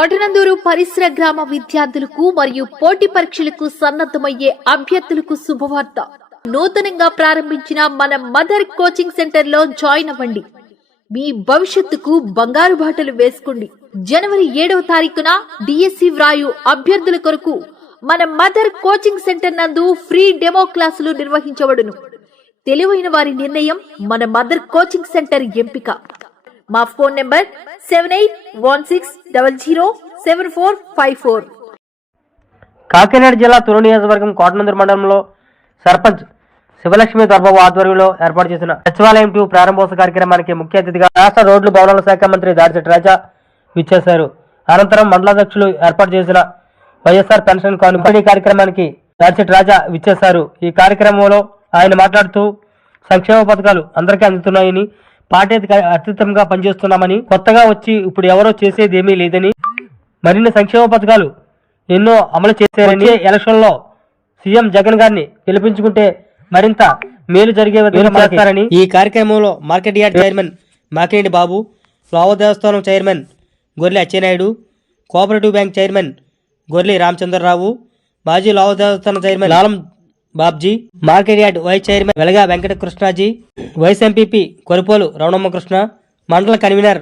కోటనందూరు పరిసర గ్రామ విద్యార్థులకు మరియు పోటీ పరీక్షలకు సన్నద్ధమయ్యే అభ్యర్థులకు శుభవార్త. నూతనంగా ప్రారంభించిన మన మదర్ కోచింగ్ సెంటర్ లో జాయిన్ అవ్వండి. మీ భవిష్యత్తుకు బంగారు బాటలు వేసుకోండి. జనవరి 7వ తారీఖున డిఎస్సి వ్రాయు అభ్యర్థుల కొరకు మన మదర్ కోచింగ్ సెంటర్ నందు ఫ్రీ డెమో క్లాసులు నిర్వహించబడును. తెలివైన వారి నిర్ణయం మన మదర్ కోచింగ్ సెంటర్ ఎంపిక. మా ఫోన్ నెంబర్ 7816007454. కాకినాడ జిల్లా తుని నియోజకవర్గం కోటనందూరు మండలంలో సర్పంచ్ శివలక్ష్మి దొరబాబు ఆధ్వర్యంలో ఏర్పాటు చేసిన సచివాలయం 2 ప్రారంభోత్సవ కార్యక్రమానికి ముఖ్య అతిథిగా రాష్ట్ర రోడ్లు భవనాల శాఖ మంత్రి దాడిశెట్టి రాజా విచ్చేశారు. అనంతరం మండలాధ్యక్షులు ఏర్పాటు చేసిన వైఎస్ఆర్ పెన్షన్ పంపిణీ కార్యక్రమానికి దాడిశెట్టి రాజా విచ్చేశారు. ఈ కార్యక్రమంలో ఆయన మాట్లాడుతూ సంక్షేమ పథకాలు అందరికీ అందుతున్నాయని, పార్టీ అత్యుత్తమంగా పనిచేస్తున్నామని, కొత్తగా వచ్చి ఇప్పుడు ఎవరో చేసేది ఏమీ లేదని, మరిన్ని సంక్షేమ పథకాలు ఎన్నో అమలు చేశారని, ఎలక్షన్ లో సీఎం జగన్ గారిని గెలిపించుకుంటే మరింత మేలు జరిగే విధంగా చేస్తారని, ఈ కార్యక్రమంలో మార్కెట్ యార్డ్ చైర్మన్ మాకినేని బాబు, లోవ దేవస్థానం చైర్మన్ గొర్రె అచ్చెన్నాయుడు, కోఆపరేటివ్ బ్యాంక్ చైర్మన్ గొర్రె రామచంద్రరావు, మాజీ లోవ దేవస్థానం chairman Lalam Babji, market yard vice chairman Velaga Venkatakrishnaji, vice MPP Koripolu Ramanammakrishna, మండల కన్వీనర్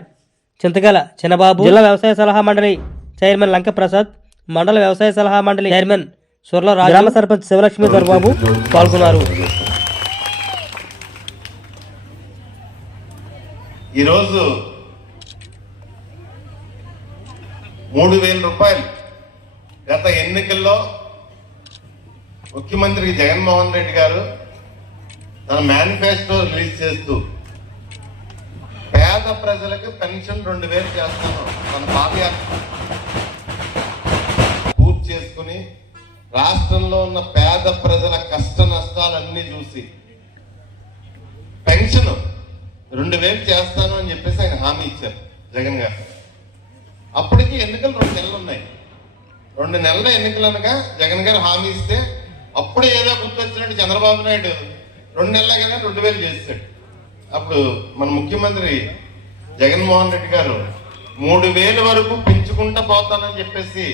చింతగల చిన్నబాబు, జిల్లా వ్యవసాయ సలహా మండలి చైర్మన్ లంక ప్రసాద్, మండల వ్యవసాయ సలహా మండలి చైర్మన్ సుర్లరాజు, గ్రామ సర్పంచ్ శివలక్ష్మి దొరబాబు పాల్గొన్నారు. ఈరోజు 3,000 రూపాయలు గత ఎన్నికల్లో ముఖ్యమంత్రి జగన్మోహన్ రెడ్డి గారు తన మేనిఫెస్టో రిలీజ్ చేస్తూ పేద ప్రజలకు పెన్షన్ 2,000 చేస్తాను తన పాదయాత్ర పూర్తి చేసుకుని రాష్ట్రంలో ఉన్న పేద ప్రజల కష్ట నష్టాలన్నీ చూసి పెన్షన్ 2,000 చేస్తాను అని చెప్పేసి ఆయన హామీ ఇచ్చారు జగన్ గారు. అప్పటికి ఎన్నికలు 2 నెలలు ఉన్నాయి. 2 నెలల ఎన్నికలు అనగా జగన్ గారు హామీ ఇస్తే అప్పుడు ఏదో గుర్తొచ్చినట్టు చంద్రబాబు నాయుడు 2 నెలలుగానే 2,000 చేశాడు. అప్పుడు మన ముఖ్యమంత్రి జగన్మోహన్ రెడ్డి గారు 3,000 వరకు పెంచుకుంటా పోతానని చెప్పేసి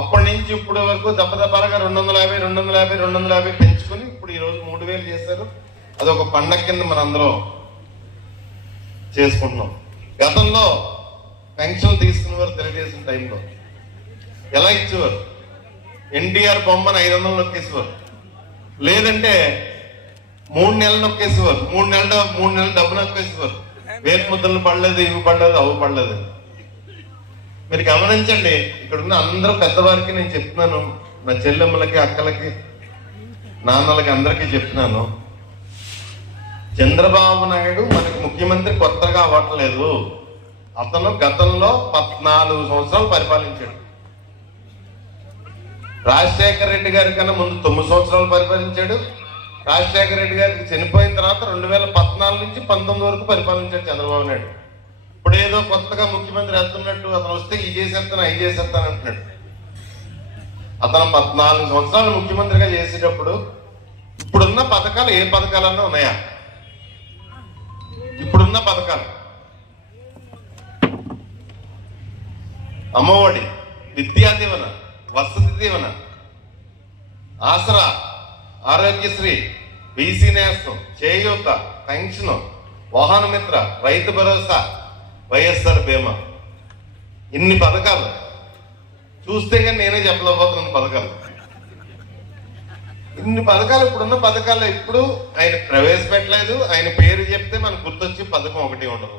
అప్పటి నుంచి ఇప్పటి వరకు దెబ్బదెబ్బలుగా 250 పెంచుకుని ఇప్పుడు ఈరోజు 3,000 చేశారు. అదొక పండగ కింద మనందరం చేసుకుంటున్నాం. గతంలో పెన్షన్ తీసుకునేవారు తెలుగుదేశం టైంలో ఎలా ఇచ్చేవారు? ఎన్టీఆర్ బొమ్మను 500 నొక్కేసేవారు, లేదంటే 3 నెలలు నొక్కేసేవారు, 3 నెలలు డబ్బు నొక్కేసేవారు. వేలు ముద్దలు పడలేదు, ఇవి పడలేదు, అవి పడలేదు. మీరు గమనించండి, ఇక్కడ ఉన్న అందరూ పెద్దవారికి నేను చెప్తున్నాను, నా చెల్లెమ్మలకి, అక్కలకి, నాన్నలకి అందరికీ చెప్తున్నాను, చంద్రబాబు నాయుడు మనకి ముఖ్యమంత్రి కొత్తగా అవ్వట్లేదు. అతను గతంలో 14 సంవత్సరాలు పరిపాలించాడు. రాజశేఖర రెడ్డి గారి కన్నా ముందు 9 సంవత్సరాలు పరిపాలించాడు. రాజశేఖర రెడ్డి గారికి చనిపోయిన తర్వాత 2014 నుంచి 19 వరకు పరిపాలించాడు చంద్రబాబు నాయుడు. ఇప్పుడు ఏదో కొత్తగా ముఖ్యమంత్రి వెళ్తున్నట్టు అతను వస్తే ఇది చేసేస్తాను, అవి చేసేస్తాను అంటున్నాడు. అతను 14 సంవత్సరాలు ముఖ్యమంత్రిగా చేసేటప్పుడు ఇప్పుడున్న పథకాలు ఏ పథకాలన్నా ఉన్నాయా? ఇప్పుడున్న పథకాలు అమ్మఒడి, విద్యా దీవెన, వసతి దీవెన, ఆసరా, ఆరోగ్యశ్రీ, బీసీ నేస్తం, చేయూత, పెన్షన్, వాహన మిత్ర, రైతు భరోసా, వైఎస్ఆర్ బీమా, ఇన్ని పథకాలు చూస్తే కానీ నేనే చెప్పలేకపోతున్నాను. పథకాలు ఇన్ని పథకాలు ఇప్పుడున్న పథకాలు ఇప్పుడు ఆయన ప్రవేశపెట్టలేదు. ఆయన పేరు చెప్తే మనకు గుర్తొచ్చి పథకం ఒకటి ఉండదు.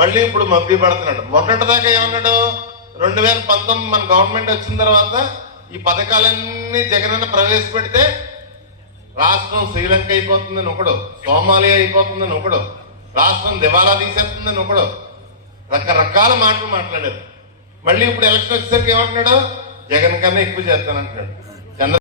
మళ్ళీ ఇప్పుడు మబ్బి పడుతున్నాడు. మొన్నటిదాకా ఏమన్నాడు? 2019 మన గవర్నమెంట్ వచ్చిన తర్వాత ఈ పథకాలన్నీ జగనన్న ప్రవేశపెడితే రాష్ట్రం శ్రీలంక అయిపోతుందని ఒకడు, సోమాలియా అయిపోతుందని ఒకడు, రాష్ట్రం దివాలా తీసేస్తుందని ఒకడు, రకరకాల మాటలు మాట్లాడారు. మళ్ళీ ఇప్పుడు ఎలక్షన్ వచ్చేసరికి ఏమంటున్నాడు? జగన్ కన్నా ఎక్కువ చేస్తానంటున్నాడు.